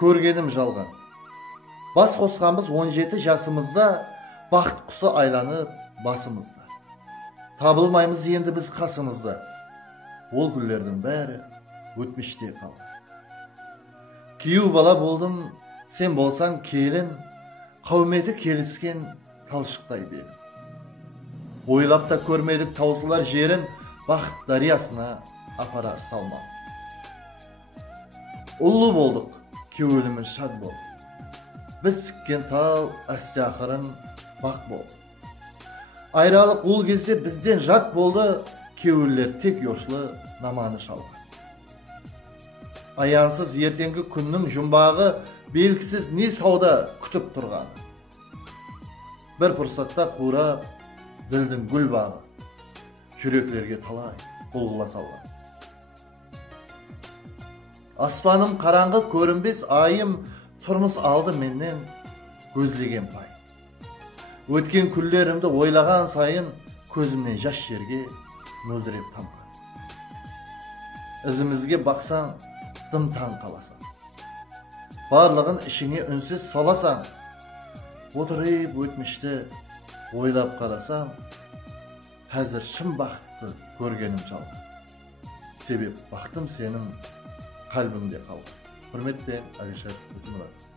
көргенім жалған. Бас қосқанбыз 17 жасымызда, бақыт құсы айланып басымызда. Табылмаймыз енді біз қасымызда. Ол күндердің бәрі өтміште қалды. Күйеу бала болдым, сен болсаң келін, қауметі келіскен талшықтай белім. Ойлап та көрмедік таусылар жерін, бақыт дариясына апарар салмал. Ұлы болдық, кеуеліміз шад болды. Біз сіккен тал әсте ақырын бақ болды. Айралық ол кезде бізден жат болды, кеуелер тек yoşlı наманы шалған. Аяңсыз ертеңгі күннің жұмбағы, белгісіз не сауда күтіп тұрған. Бір фұрсатта қурап, ділдің гүл бағы, жүректерге талай бұлғыла салған. Аспаным қараңғы көрінбес айым, тұрмыс алды менен көздеген пай. Өткен күндерімді ойлаған сайын, көзімнен жас жерге мөлдіреп тамған. Ізімізге бақсаң, дым таң қаласаң. Барлығын ішіңе үнсіз саласаң, отырып өтмішті ойлап қарасам, қазір шын бақытты көргенім жалған. Себеп бақытым сенің қалбыңде қалған. Құрметпен, Алишер Өтімұрат.